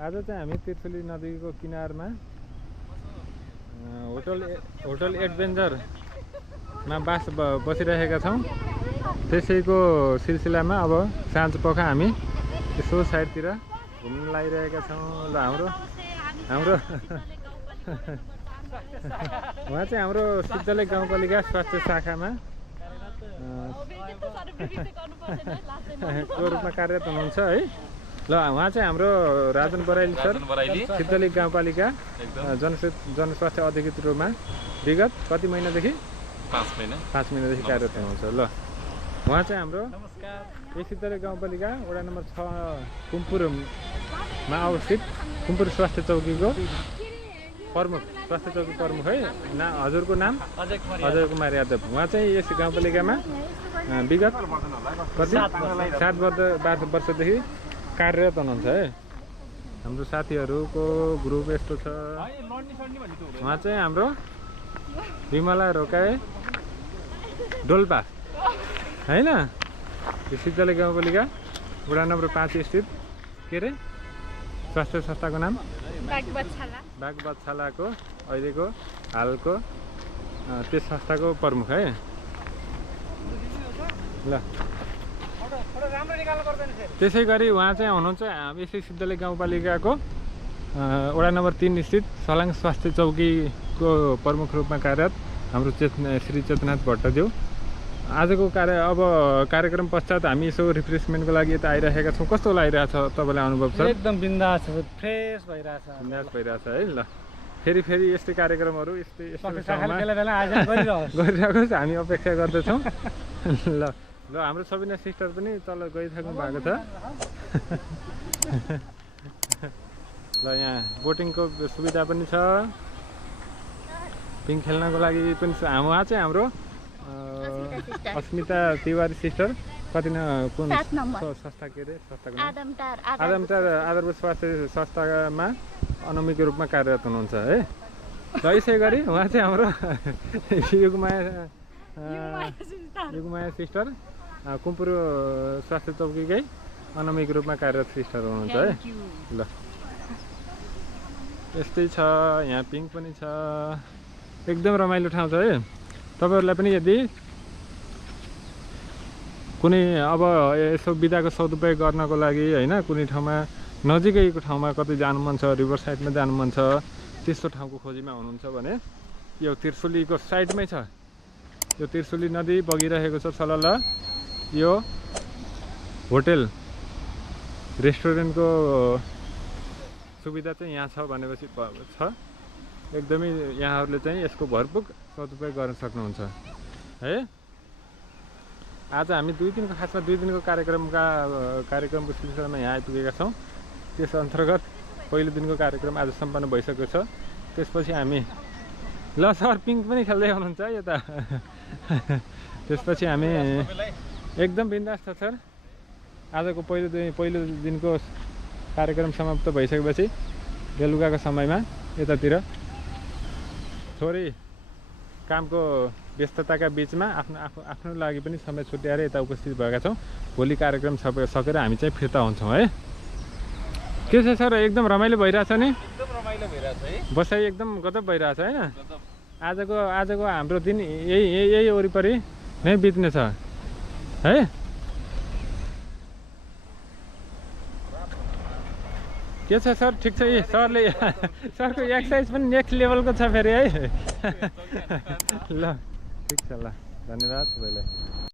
आज चाहिँ हामी तिर्सुली नदीको किनारमा होटल एडभेन्चरमा बसिरहेका छौँ। त्यसैको सिलसिलामा अब साँझ पख हामी यसो साइडतिर घुम्न लागिरहेका छौँ। ल हाम्रो उहाँ चाहिँ हाम्रो सिद्धलेक गाउँपालिका स्वास्थ्य शाखामा को रूपमा कार्यरत हुनुहुन्छ है। ल उहाँ चाहिँ हाम्रो राजन बराइली सर सिद्धलेक गाउँपालिका जनस्वास्थ्य अधिकृत रूपमा विगत कति महिनादेखि 5 महिनादेखि कार्यरत हुनुहुन्छ। ल उहाँ चाहिँ हाम्रो यही सिद्धलेक गाउँपालिका वडा नम्बर 6 कुम्पुरमा अवस्थित कुम्पुर स्वास्थ्य चौकीको प्रमुख स्वास्थ्य चौकी प्रमुख है। हजुरको नाम अजय कुमार यादव। उहाँ चाहिँ यस गाउँपालिकामा विगत कति 7 वर्षदेखि कार्यरत हुनुहुन्छ है। हाम्रो साथीहरूको ग्रुप यस्तो छ। उहाँ चाहिँ हाम्रो विमला रोकाए डोल्पा होइन, यो सिद्धलेक गाउँपालिका वडा नम्बर 5 स्थित के अरे स्वास्थ्य संस्थाको नाम बागबछालाको अहिलेको हालको त्यस संस्थाको प्रमुख है। ल त्यसै गरी उहाँ चाहिँ हुनुहुन्छ यसै सिद्धलेक गाउँपालिकाको वडा नम्बर 3 स्थित सलाङ स्वास्थ्य चौकीको प्रमुख रूपमा कार्यरत हाम्रो श्री चेतनाथ भट्टज्यू। आजको कार्यक्रम पश्चात हामी यसो रिफ्रेसमेन्टको लागि यता आइरहेका छौँ। कस्तो लागिरहेछ तपाईँलाई अनुभव छ? एकदम बिन्दास फ्रेस भइरहेछ है। ल फेरि यस्तै कार्यक्रमहरू यस्तै गरिरहेको हामी अपेक्षा गर्दछौँ। ल हाम्रो सबिना सिस्टर पनि तल गइसक्नु भएको छ। ल यहाँ बोटिङको सुविधा पनि छ, पिङ खेल्नको लागि पनि छ। उहाँ चाहिँ हाम्रो अस्मिता तिवारी सिस्टर कति कुन संस्था के अरे संस्थाको आदमटार आधारभूत स्वास्थ्य संस्थामा अनमिक रूपमा कार्यरत हुनुहुन्छ है। र यसै गरी उहाँ चाहिँ हाम्रो युगमाया सिस्टर कुम्पुर स्वास्थ्य चौकीकै अनमिक रूपमा कार्यरत सिस्टर हुनुहुन्छ है। ल यस्तै छ, यहाँ पिङ पनि छ, एकदम रमाइलो ठाउँ छ है। तपाईँहरूलाई पनि यदि कुनै अब यसो बिदाको सदुपयोग गर्नको लागि होइन कुनै ठाउँमा नजिकैको ठाउँमा कतै जानु मन छ, रिभर साइडमा जानु मन छ, त्यस्तो ठाउँको खोजीमा हुनुहुन्छ भने यो तिर्सुलीको साइडमै छ। यो तिर्सुली नदी बगिरहेको छ सलल्ल। यो होटेल रेस्टुरेन्टको सुविधा चाहिँ यहाँ छ भनेपछि छ। एकदमै यहाँहरूले चाहिँ यसको भरपूर सदुपयोग गर्न सक्नुहुन्छ है। आज हामी 2 दिनको कार्यक्रमको सिलसिलामा यहाँ आइपुगेका छौँ। त्यस अन्तर्गत पहिलो दिनको कार्यक्रम आज सम्पन्न भइसकेको छ। त्यसपछि हामी ल सर पिङ पनि खेल्दै हुनुहुन्छ यता। त्यसपछि हामी एकदम बिन्दास छ सर। आजको पहिलो दिनको कार्यक्रम समाप्त भइसकेपछि बेलुकाको समयमा यतातिर थोरै कामको व्यस्तताका बिचमा आफ्नो लागि पनि समय छुट्याएर यता उपस्थित भएका छौँ। भोलि कार्यक्रम सकेर हामी चाहिँ फिर्ता हुन्छौँ है। के छ सर, एकदम रमाइलो भइरहेछ नि? एकदम रमाइलो भइरहेछ है। बसाइ एकदम गजब भइरहेछ होइन? आजको हाम्रो दिन यही वरिपरि नै बित्नेछ है। के छ सर, ठिक छ? सरले सरको एक्सर्साइज पनि नेक्स्ट लेभलको छ फेरि है। ल ठिक छ, ल धन्यवाद सबैलाई।